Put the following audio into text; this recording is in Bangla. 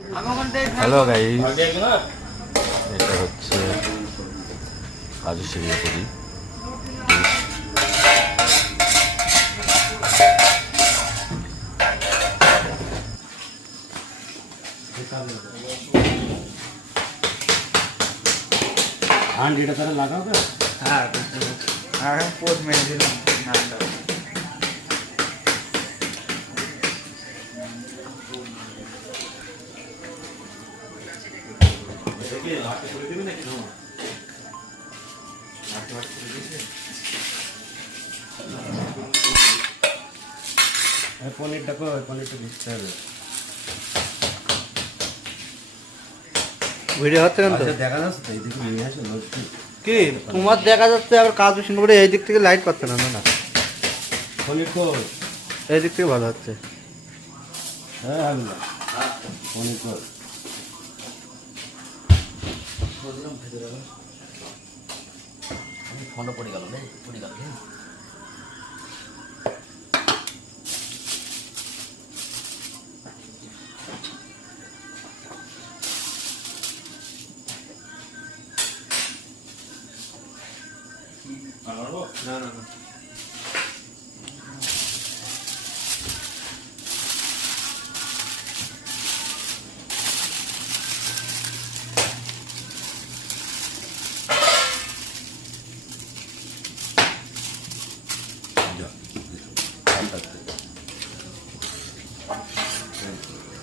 হ্যালো গাইস, এটা হচ্ছে কাজু শিলিগুড়ি। হান্ডিটা তাহলে লাগাবে? হ্যাঁ হ্যাঁ পোস্ট মেরে দিলাম নামটা। পনিরটা পনিরটা দিতে হবে। ভিডিও হচ্ছে না তো? দেখা যাচ্ছে তো, এইদিকে নিয়ে আসো লক্ষ্মী। কি তোমার দেখা যাচ্ছে আবার কাজ শুরু করে এই দিক থেকে লাইট পাচ্ছে না। না পনির কই? এই দিক থেকে ভালো হচ্ছে। হ্যাঁ হাবিলা, পনির কই? ফোনটা পড়ে গেল পড়ে গেল। না না না